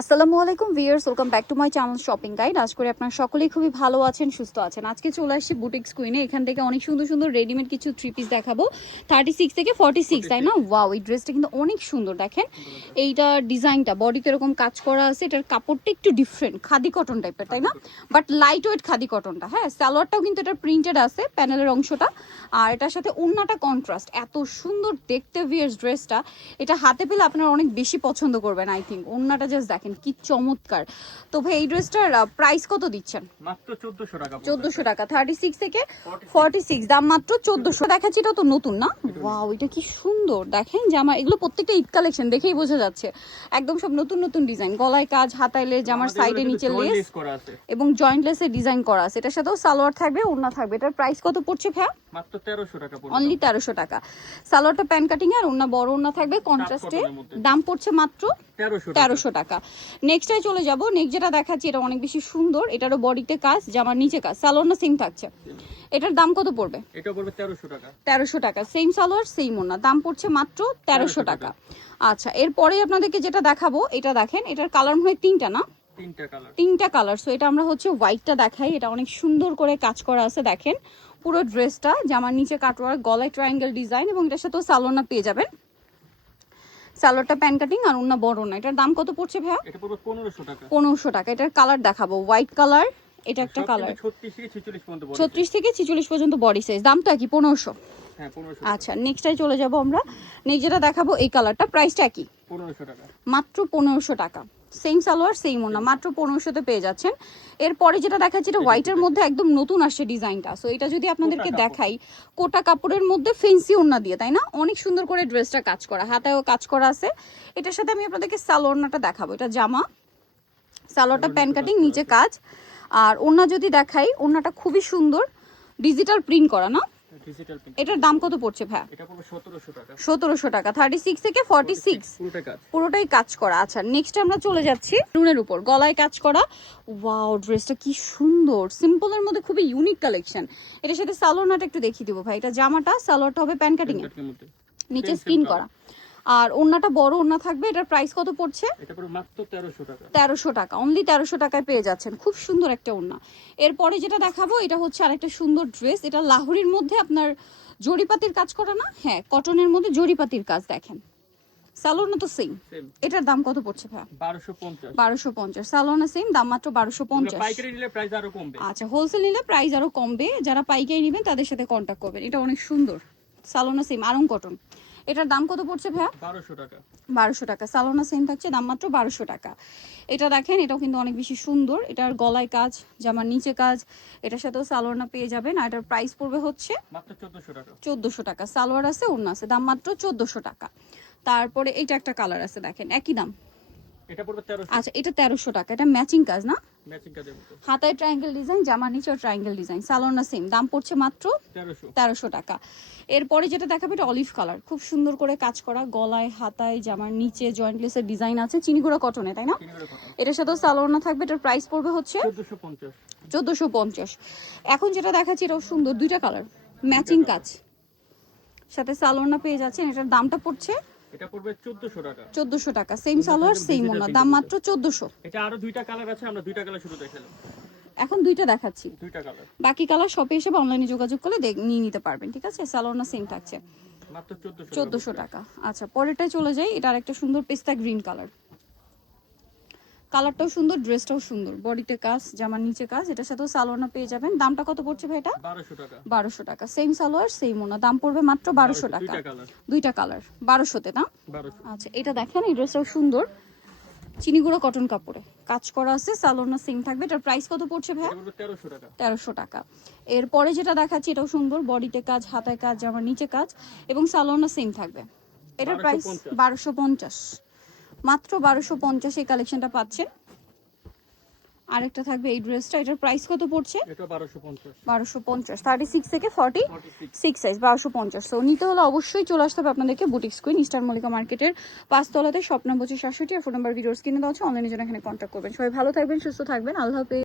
আসসালামু আলাইকুম viewers, welcome back to my channel shopping guide. আজ করে আপনারা সকলেই খুবই ভালো আছেন, সুস্থ আছেন। আজকে চলে আসছি বুটিক্স কুইনে। এখান থেকে অনেক সুন্দর সুন্দর রেডিমেড কিছু থ্রি পিস দেখাবো 36 থেকে 46, তাই না? ওয়াও, এই ড্রেসটা কিন্তু অনেক সুন্দর। দেখেন এইটা ডিজাইনটা, বডি কিরকম কাজ করা আছে, এটার কাপড়টা একটু ডিফারেন্ট, খাদি কটন টাইপের, তাই না? বাট লাইট ওয়েট খাদি কটনটা। হ্যাঁ, সালোয়ারটাও কিন্তু এটা প্রিন্টেড আছে, প্যানেলের অংশটা। আর এটার সাথে ওড়নাটা কন্ট্রাস্ট, এত সুন্দর দেখতে ভিউয়ার্স ড্রেসটা। এটা হাতে পেলে আপনারা অনেক বেশি পছন্দ করবেন আই থিঙ্ক। ওড়নাটা জাস্ট দেখেন কি চমৎকার। তো ভাই এই ড্রেসটার প্রাইস কত দিচ্ছেন? মাত্র 1400 টাকা। 1400 টাকা, 36 থেকে 46, দাম মাত্র 1400। দেখাচ্ছি, এটা তো নতুন না? ওয়াও, এটা কি সুন্দর দেখেন জামা। এগুলো প্রত্যেকটা ঈদ কালেকশন, দেখেই বোঝা যাচ্ছে একদম সব নতুন নতুন ডিজাইন। গলায় কাজ, হাতায় লেস, জামার সাইডে নিচে লেস এবং জয়েন্ট লেসের ডিজাইন করা আছে। এটার সাথেও সালোয়ার থাকবে, ওড়না থাকবে। এটার প্রাইস কত পড়ছে ভাইয়া? মাত্র 1300 টাকা পড়বে। অনলি 1300 টাকা। সালোয়ারটা প্যান কাটিং আর ওড়না বড় ওড়না থাকবে কন্ট্রাস্টে। দাম পড়ছে মাত্র 1300 টাকা। নেক্সটে চলে যাব। নেক্সট যেটা দেখাচ্ছি এটা অনেক বেশি সুন্দর। এটারও বডিতে কাজ, জামার নিচে কাজ, সালোয়ার না সেম থাকছে। এটার দাম কত পড়বে? এটা পড়বে 1300 টাকা। 1300 টাকা, সেম সালোয়ার সেম ওড়না, দাম পড়ছে মাত্র 1300 টাকা। আচ্ছা, এরপরে আপনাদেরকে যেটা দেখাবো, এটা দেখেন, এটার কালার হয় তিনটা না? তিনটা কালার। সো এটা আমরা হচ্ছে হোয়াইটটা দেখাই। এটা অনেক সুন্দর করে কাজ করা আছে, দেখেন পুরো ড্রেসটা। জামার নিচে কাটওয়ার্ক, গলায় ট্রায়াঙ্গেল ডিজাইন এবং এটার সাথেও সালোয়ার পেয়ে যাবেন। সালোয়ারটা প্যান কাটিং আর ওড়না বড় না। এটার দাম কত পড়ছে ভাইয়া? এটা পড়বে 1500 টাকা। 1500 টাকা। এটার কালার দেখাবো, হোয়াইট কালার। এটা একটা কালার, 36 থেকে 46 পর্যন্ত বডি সাইজ। দাম তো একই, 1500। হ্যাঁ 1500। আচ্ছা, নেক্সটটাই চলে যাব আমরা। নেক্সট যেটা দেখাবো এই কালারটা, প্রাইসটা একই, 1500 টাকা। মাত্র 1500 টাকা। সেম সালোয়ার সেম ওড়না, মাত্র 1500-তে পেয়ে যাচ্ছেন। এরপরে যেটা দেখাচ্ছি এটা হোয়াইটের মধ্যে একদম নতুন আসছে ডিজাইনটা। সো এটা যদি আপনাদেরকে দেখাই, কোটা কাপড়ের মধ্যে ফেন্সি ওড়না দিয়ে, তাই না? অনেক সুন্দর করে ড্রেসটা কাজ করা, হাতায়ও কাজ করা আছে। এটার সাথে আমি আপনাদেরকে সালোয়ারটা দেখাবো। এটা জামা, সালোয়ারটা প্যান কাটিং, নিচে কাজ। আর ওড়না যদি দেখাই, ওড়নাটা খুবই সুন্দর, ডিজিটাল প্রিন্ট করা না? এটার দাম কত পড়ছে ভাই? এটা পড়বে 1700 টাকা। 1700 টাকা, 36 থেকে 46, পুরোটাই কাজ করা। আচ্ছা, নেক্সট আমরা চলে যাচ্ছি রুনের উপর, গলায় কাজ করা। ওয়াও, ড্রেসটা কি সুন্দর, সিম্পলের মধ্যে খুবই ইউনিক কালেকশন। এটার সাথে সালোয়ারটা একটু দেখিয়ে দিব ভাই। এটা জামাটা, সালোয়ারটা হবে প্যান কাটিং এ, নিচে স্ক্রিন করা। আর ওড়নাটা বড় ওড়না থাকবে। এটার প্রাইস কত পড়ছে? এটা পড়বে মাত্র 1300 টাকা। 1300 টাকা, অনলি 1300 টাকায় পেয়ে যাচ্ছেন। খুব সুন্দর একটা ওড়না। এরপরে যেটা দেখাবো এটা হচ্ছে আরেকটা সুন্দর ড্রেস। এটা লাহোরির মধ্যে আপনার জরিপাতির কাজ করা না? হ্যাঁ, কটনের মধ্যে জরিপাতির কাজ। দেখেন সালোয়ার না তো সেম। এটার দাম কত পড়ছে ভাই? 1250। 1250, সালোয়ার না সেম, দাম মাত্র 1250। পাইকারি নিলে প্রাইস আরো কমবে। আচ্ছা, হোলসেল নিলে প্রাইস আরো কমবে। যারা পাইকারি নেবেন তাদের সাথে কন্ট্যাক্ট করবেন। এটা অনেক সুন্দর, সালোয়ার না সেম, আরং কটন। এটার দাম কত পড়ছে ভাইয়া? 1200 টাকা। 1200 টাকা, সালোনা সেম থাকছে, দাম মাত্র 1200 টাকা। এটা দেখেন, এটাও কিন্তু অনেক বেশি সুন্দর। এটার গলায় কাজ, জামার নিচে কাজ। এটার সাথেও সালোয়ার পেয়ে যাবেন। আর এটার প্রাইস পড়বে হচ্ছে মাত্র 1400 টাকা। 1400 টাকা, সালোয়ার আছে, ওড়না আছে, দাম মাত্র 1400 টাকা। তারপরে এটা একটা কালার আছে, দেখেন একই দাম। এটা পড়বে 1300। আচ্ছা, এটা 1300 টাকা। এটা ম্যাচিং কাজ না? ম্যাচিং কাজের মতো, হাতায় ট্রায়াঙ্গেল ডিজাইন, জামার নিচেও ট্রায়াঙ্গেল ডিজাইন, সালোনা সেম, দাম পড়ছে মাত্র 1300 টাকা। এরপরে যেটা দেখাবে এটা অলিভ কালার, খুব সুন্দর করে কাজ করা, গলায়, হাতায়, জামার নিচে জয়েন্ট লেসের ডিজাইন আছে, চিনিগুড়া কটনে, তাই না? এটার সাথেও সালোনা থাকবে। এটার প্রাইস পড়বে হচ্ছে 1450। এখন যেটা দেখাচ্ছি এটাও সুন্দর, দুইটা কালার, ম্যাচিং কাজ, সাথে সালোনা পেয়ে যাচ্ছেন। এটার দামটা পড়ছে, এটা পড়বে 1400 টাকা। 1400 টাকা, সেম সালোয়ার সেম ওড়না, দাম মাত্র 1400। এটা আরো দুইটা কালার আছে, আমরা দুইটা কালার শুরু দেখালাম। এখন দুইটা দেখাচ্ছি, দুইটা কালার। বাকি কালার শপে এসে বা অনলাইনে যোগাযোগ করলে নিয়ে নিতে পারবেন, ঠিক আছে? সালোয়ার সেম থাকছে, মাত্র 1400 টাকা। আচ্ছা, পরেরটায় চলে যাই। এটা আরেকটা সুন্দর পেস্তা গ্রিন কালার, কালারটাও সুন্দর, ড্রেসটাও সুন্দর, বডিতে কাজ, জামার নিচে কাজ। এটার সাথেও সালোয়ার পেয়ে যাবেন। দামটা কত পড়ছে ভাই? এটা 1200 টাকা। 1200 টাকা, সেম সালোয়ার সেম ওড়না, দাম পড়বে মাত্র 1200 টাকা। দুইটা কালার 1200-তে না? আচ্ছা, এটা দেখেন, এই ড্রেসটাও সুন্দর, চিনিগুড়ো কটন কাপড়ে কাজ করা আছে, সালোয়ার সেম থাকবে। এটার প্রাইস কত পড়ছে ভাই? 1300 টাকা। 1300 টাকা। এরপরে যেটা দেখাচ্ছি এটাও সুন্দর, বডিতে কাজ, হাতায় কাজ, জামার নিচে কাজ এবং সালোয়ার সেম থাকবে। এটার প্রাইস 1250, মাত্র 1250 এই কালেকশনটা পাচ্ছেন। আরেকটা থাকবে এই ড্রেসটা, এটার প্রাইস কত পড়ছে? এটা 1250। 1250, 36 থেকে 46 সাইজ, 1250। সো নিতে হলে অবশ্যই চলে আসতে হবে আপনাদেরকে বুটিক্স কুইন, ইস্টার মল্লিকা মার্কেটের 5 তলাতে, শপ নম্বর 67 আর ফোন নাম্বার ভিডিওস কিনে দেওয়া হচ্ছে। অনলাইনে জন্য এখানে কন্ট্যাক্ট করবেন। সবাই ভালো থাকবেন, সুস্থ থাকবেন, আল্লাহ হাফেজ।